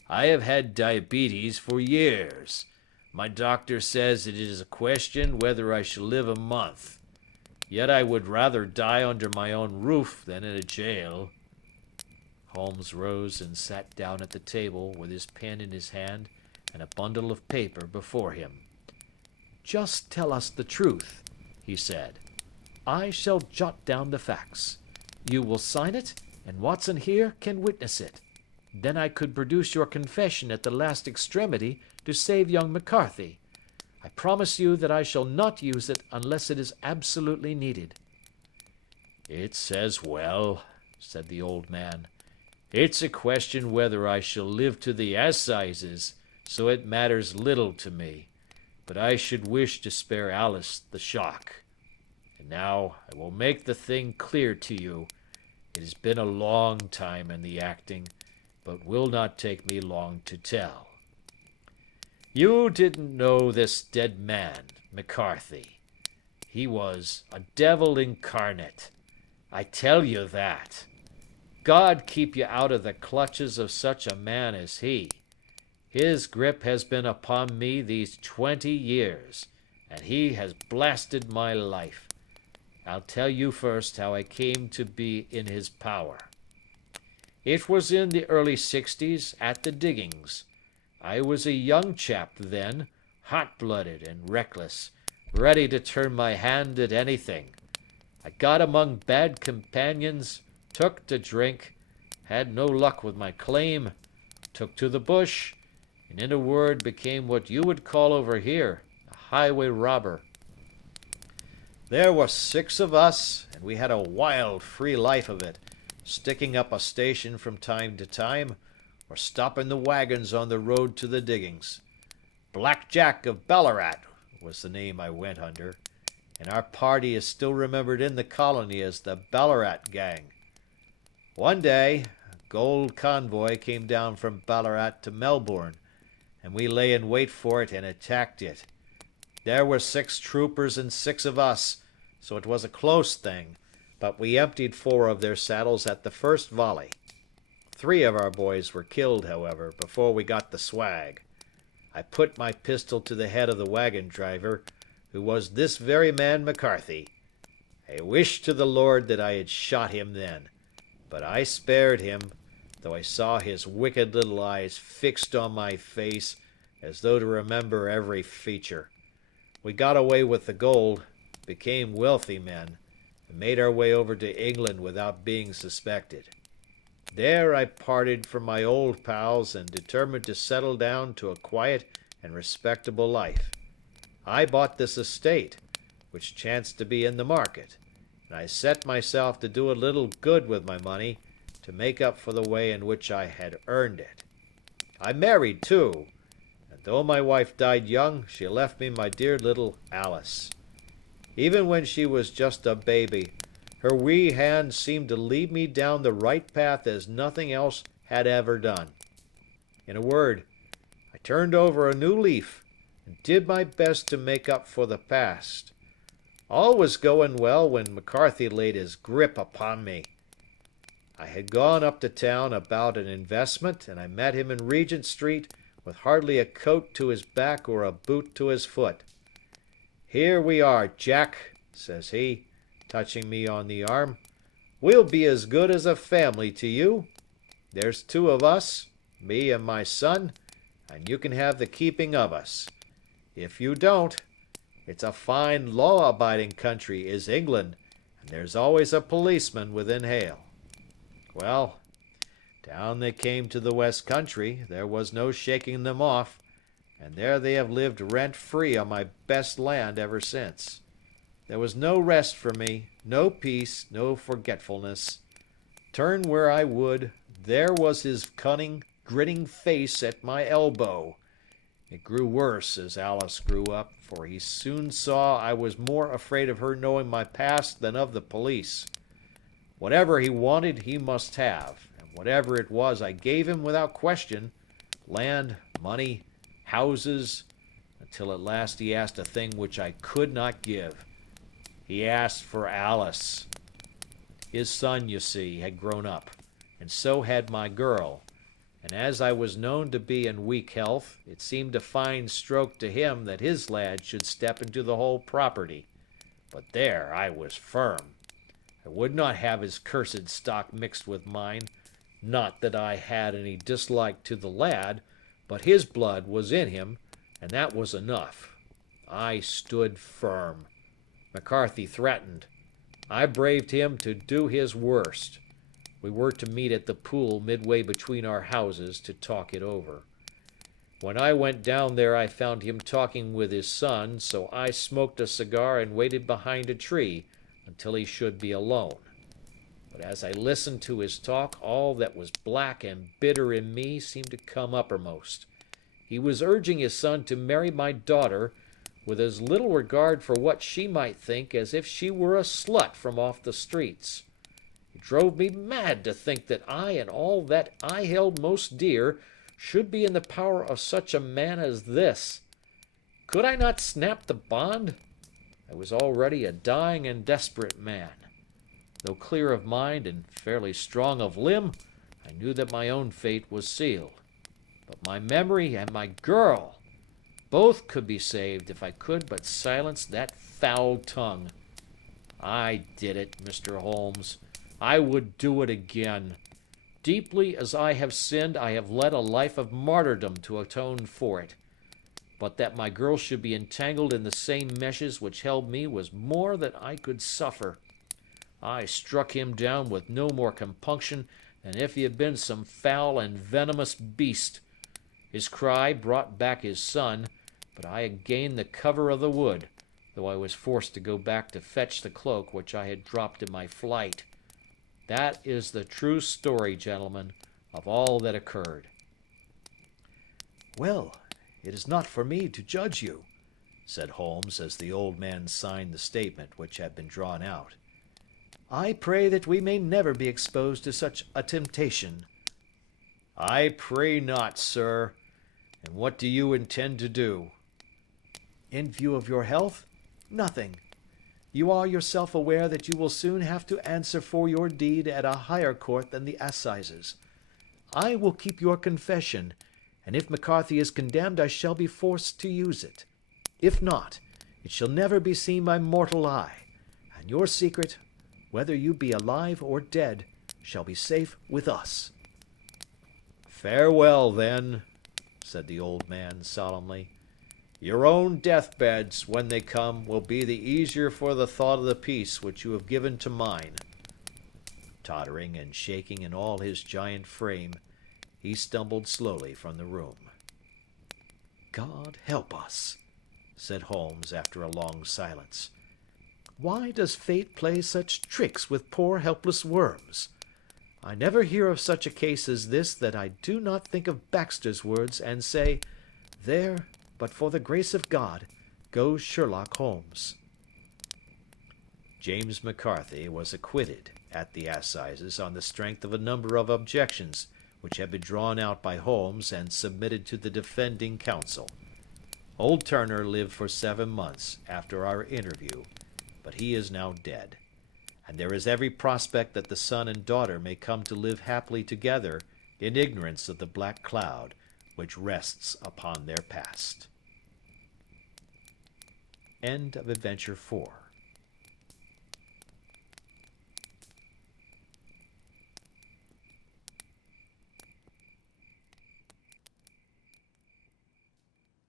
"I have had diabetes for years. My doctor says it is a question whether I shall live a month. Yet I would rather die under my own roof than in a jail." Holmes rose and sat down at the table with his pen in his hand and a bundle of paper before him. "Just tell us the truth," he said. "I shall jot down the facts. You will sign it, and Watson here can witness it. Then I could produce your confession at the last extremity to save young McCarthy. I promise you that I shall not use it unless it is absolutely needed." "It's as well," said the old man. "It's a question whether I shall live to the assizes, so it matters little to me, but I should wish to spare Alice the shock. And now I will make the thing clear to you. It has been a long time in the acting, but will not take me long to tell. You didn't know this dead man, McCarthy. He was a devil incarnate. I tell you that. God keep you out of the clutches of such a man as he. His grip has been upon me these 20 years, and he has blasted my life. I'll tell you first how I came to be in his power. It was in the early 60s at the diggings. I was a young chap then, hot-blooded and reckless, ready to turn my hand at anything. I got among bad companions, took to drink, had no luck with my claim, took to the bush, and in a word became what you would call over here a highway robber. There were 6 of us, and we had a wild, free life of it, sticking up a station from time to time, or stopping the wagons on the road to the diggings. Black Jack of Ballarat was the name I went under, and our party is still remembered in the colony as the Ballarat Gang. One day, a gold convoy came down from Ballarat to Melbourne, and we lay in wait for it and attacked it. There were 6 troopers and 6 of us, so it was a close thing, but we emptied 4 of their saddles at the first volley. 3 of our boys were killed, however, before we got the swag. I put my pistol to the head of the wagon driver, who was this very man McCarthy. I wished to the Lord that I had shot him then, but I spared him, though I saw his wicked little eyes fixed on my face as though to remember every feature. We got away with the gold, became wealthy men, and made our way over to England without being suspected. There I parted from my old pals and determined to settle down to a quiet and respectable life. I bought this estate, which chanced to be in the market, and I set myself to do a little good with my money to make up for the way in which I had earned it. I married, too, and though my wife died young, she left me my dear little Alice. Even when she was just a baby, her wee hand seemed to lead me down the right path as nothing else had ever done. In a word, I turned over a new leaf and did my best to make up for the past. All was going well when McCarthy laid his grip upon me. I had gone up to town about an investment, and I met him in Regent Street with hardly a coat to his back or a boot to his foot. "Here we are, Jack," says he, touching me on the arm. "We'll be as good as a family to you. There's 2 of us, me and my son, and you can have the keeping of us. If you don't, it's a fine law-abiding country is England, and there's always a policeman within hail." Well, down they came to the West Country. There was no shaking them off, and there they have lived rent-free on my best land ever since. There was no rest for me, no peace, no forgetfulness. Turn where I would, there was his cunning, grinning face at my elbow. It grew worse as Alice grew up, for he soon saw I was more afraid of her knowing my past than of the police. Whatever he wanted, he must have, and whatever it was I gave him without question, land, money, houses, until at last he asked a thing which I could not give. He asked for Alice. His son, you see, had grown up, and so had my girl, and as I was known to be in weak health, it seemed a fine stroke to him that his lad should step into the whole property. But there I was firm. I would not have his cursed stock mixed with mine. Not that I had any dislike to the lad, but his blood was in him, and that was enough. I stood firm. McCarthy threatened. I braved him to do his worst. We were to meet at the pool midway between our houses to talk it over. When I went down there I found him talking with his son, so I smoked a cigar and waited behind a tree until he should be alone. But as I listened to his talk, all that was black and bitter in me seemed to come uppermost. He was urging his son to marry my daughter with as little regard for what she might think as if she were a slut from off the streets. It drove me mad to think that I and all that I held most dear should be in the power of such a man as this? Could I not snap the bond? I was already a dying and desperate man. Though clear of mind and fairly strong of limb, I knew that my own fate was sealed. But my memory and my girl, both could be saved if I could but silence that foul tongue. I did it, Mr. Holmes. I would do it again. Deeply as I have sinned, I have led a life of martyrdom to atone for it. But that my girl should be entangled in the same meshes which held me was more than I could suffer. I struck him down with no more compunction than if he had been some foul and venomous beast. His cry brought back his son, but I had gained the cover of the wood, though I was forced to go back to fetch the cloak which I had dropped in my flight. That is the true story, gentlemen, of all that occurred. Well, it is not for me to judge you, said Holmes as the old man signed the statement which had been drawn out. I pray that we may never be exposed to such a temptation. I pray not, sir. And what do you intend to do? In view of your health, nothing. You are yourself aware that you will soon have to answer for your deed at a higher court than the assizes. I will keep your confession, and if McCarthy is condemned, I shall be forced to use it. If not, it shall never be seen by mortal eye, and your secret, whether you be alive or dead, shall be safe with us. Farewell, then, said the old man solemnly. Your own deathbeds, when they come, will be the easier for the thought of the peace which you have given to mine. Tottering and shaking in all his giant frame, he stumbled slowly from the room. God help us, said Holmes after a long silence. Why does fate play such tricks with poor helpless worms? I never hear of such a case as this that I do not think of Baxter's words and say, there, but for the grace of God, goes Sherlock Holmes. James McCarthy was acquitted at the assizes on the strength of a number of objections which had been drawn out by Holmes and submitted to the defending counsel. Old Turner lived for 7 months after our interview, but he is now dead, and there is every prospect that the son and daughter may come to live happily together in ignorance of the black cloud which rests upon their past. End of Adventure 4.